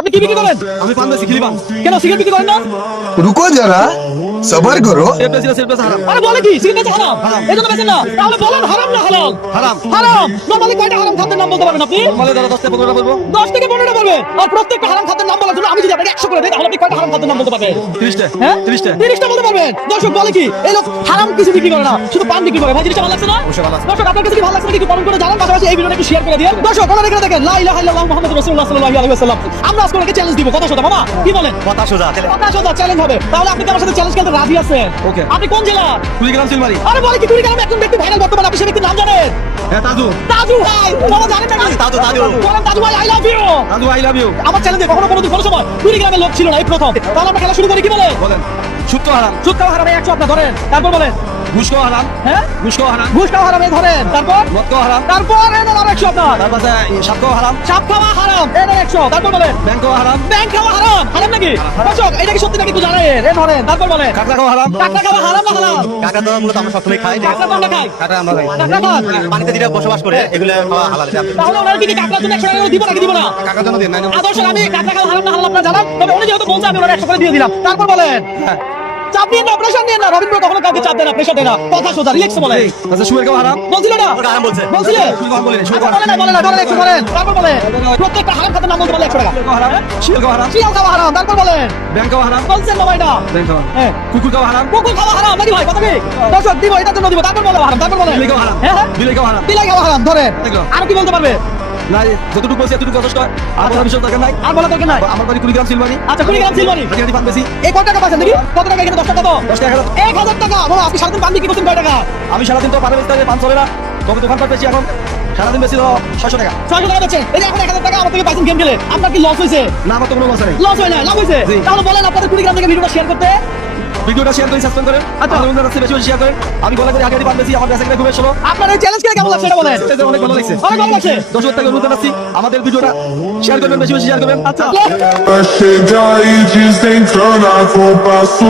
আপনি কি বিক্রি করেন? আমি পান বেশি খিলি পান। কেন সিগারেট বিক্রি করেন না? रुको जरा सबर करो। সেফ বেশি হারাম। আরে বলে কি সিগারেট বেচা হারাম? এজন্য বেচেন না। তাহলে বলেন হারাম না হালাল? হারাম। হারাম। নরমালি কয়টা হারাম খাদ্যের নাম বলতে পারবেন আপনি? বলে দাদা 10 থেকে 15টা বলবো। 10 থেকে 15টা বলবে। আর প্রত্যেকটা হারাম খাদ্যের নাম বলার জন্য আমি যদি আপনাকে 100 করে দেই তাহলে আপনি কয়টা হারাম খাদ্যের নাম বলতে পারবেন? 30টা। হ্যাঁ 30টা। 30টা বলতে পারবেন। দর্শক বলে কি এই লোক হারাম কিছু বিক্রি করে না, শুধু পান বিক্রি করে। ভাই জিনিসটা ভালো লাগছে না? অবশ্যই ভালো লাগছে। দর্শক আপনার কাছে কি ভালো লাগছে নাকি একটু কমেন্ট করে জানান, পাশাপাশি এই ভিডিওটা একটু শেয়ার করে দিন। দর্শক ওনারা এখানে দেখেন লা ইলাহা ইল্লাল্লাহ মুহাম্মাদুর রাসূলুল্লাহ সাল্লাল্লাহু আলাইহি ওয়াসাল্লাম। আমরা আজকে ওনাকে চ্যালেঞ্জ দিব, কথা সোজা মামা কি বলেন? কথা সোজা। কথা সোজা চ্যালেঞ্জ হবে। তাহলে আপনি কি আমার সাথে চ্যালেঞ্জ খেলতে রাজি আছেন? ওকে। আপনি কোন জেলা? কুড়িগ্রাম সিলমারি। আরে বলে কি কুড়িগ্রাম একজন ব্যক্তি ভাইরাল বর্তমানে, আপনি সে ব্যক্তির নাম জানেন? হ্যাঁ তাজু। তাজু ভাই বাবা জানেন নাকি? তাজু। বলেন তাজু ভাই I love you. Taju I love you. আমার চ্যালেঞ্জে কখনো কোনোদিন কোনো সময় কুড়িগ্রামের লোক ছিল না, এই প্রথম। তাহলে আমরা খেলা শুরু করি, কি বলেন? বলেন। সুদ খাওয়া হারাম। সুদ খাওয়া হারাম 100 আপনার ধরেন, তারপর বলেন। ঘুষ খাওয়া হারাম। হ্যাঁ ঘুষ খাওয়া হারাম। ঘুষ খাওয়া হারাম এই ধরেন, তারপর মদ খাওয়া হারাম। তারপর এর নাম 100 আপনার। তারপরে সাপ খাওয়া হারাম। সাপ খাওয়া হারাম এর নাম 100, তারপর বলেন। ব্যাংক খাওয়া হারাম। ব্যাংক খাওয়া হারাম। হারাম নাকি? দর্শক এটা কি সত্যি নাকি একটু জানেন? এই ধরেন, তারপর বলেন। কাঁকড়া খাওয়া হারাম। কাঁকড়া খাওয়া হারাম না হালাল? কাঁকড়া তো মূলত আমরা সবসময় খাই। কাঁকড়া তো আমরা খাই। কাঁকড়া আমরা খাই। কাঁকড়া খান? পানিতে যেটা বসবাস করে এগুলো খাওয়া হালাল। তাহলে ওনার কি কাঁকড়ার জন্য 100 টাকা করে দিব নাকি দিব না? কাঁকড়া জন্য দিন নাই না। আদর্শ আমি কাঁকড়া খাওয়া হারাম না হালাল আপনারা জানান, তবে উনি যেহেতু বলছে আমি ওনার 100 করে দিয়ে দিলাম। তারপর বলেন। চাপ নিয়ে না, প্রেশার নিয়ে না। রবীন্দ্র কখনো কাউকে চাপ দেয় না, প্রেশার দেয় না। কথা সোজা রিল্যাক্স বলেন। আচ্ছা শুয়ের খাওয়া হারাম। বলছিল না? ওটা হারাম বলছে। বলছিলে? শুয়ের খাওয়া বলিনি। শুয়ের আচ্ছা, খাওয়া বলেন না, বলেন একটু বলেন। তারপর বলেন। প্রত্যেকটা হারাম খাদ্যের নাম বলতে পারলে 100 টাকা। হারাম। শিয়াল খাওয়া হারাম। শিয়াল খাওয়া হারাম, তারপর বলেন। ব্যাংক খাওয়া হারাম। বলছেন না ভাইটা? ব্যাংক খাওয়া। হ্যাঁ। কুকুর খাওয়া হারাম। কুকুর খাওয়া হারাম নাকি ভাই? কথা কি? দর্শক দিব, এটার জন্য দিব। তারপর বলো হারাম, তারপর বলেন। বিলাই খাওয়া হারাম। হ্যাঁ হ্যাঁ বিলাই খাওয়া হারাম। বিলাই খাওয়া হারাম ধরেন। দেখলো। আর কি বলতে পারবে? না যতটুকু বলছি এতটুকু যথেষ্ট। আর বলার বিষয় দরকার নাই। আর বলা দরকার নাই। আমার বাড়ি কুড়িগ্রাম সিলমারি। আচ্ছা কুড়িগ্রাম সিলমারি। এখানে পান বেশি। এই কত টাকা পাচ্ছেন দেখি? কত টাকা এখানে? 10 টাকা তো? 10 টাকা। 1000 টাকা। বাবা আপনি সারাদিন পান বিক্রি করছেন কয় টাকা? আমি সারাদিন তো পারে বেচতে 500 টাকা। তবে দোকানপাট বেশি এখন সারাদিন বেশি 600 টাকা। 600 টাকা বেচেন। এই যে এখন 1000 টাকা আমার থেকে পাইছেন গেম খেলে। আপনার কি লস হয়েছে? না আমার তো কোনো লস নেই। লস হয় না, লাভ হয়েছে? জি। তাহলে বলেন আপনাদের কুড়িগ্রাম থেকে ভিডিওটা শেয়ার করতে। ভিডিওটা শেয়ার করে সাবস্ক্রাইব করেন। আচ্ছা। আর বন্ধুদের কাছে বেশি বেশি শেয়ার করেন। আমি বলা করি আগে পান বেশি আমার কাছে খুব ভালো। আপনার এই চ্যালেঞ্জ করে কেমন লাগছে এটা বলেন। এটা অনেক ভালো লাগছে। অনেক ভালো লাগছে। দর্শক থেকে অনুরোধ জানাচ্ছি আমাদের ভিডিওটা শেয়ার করবেন, বেশি বেশি শেয়ার করবেন। আচ্ছা Vai chegar e dizem que eu não vou passar.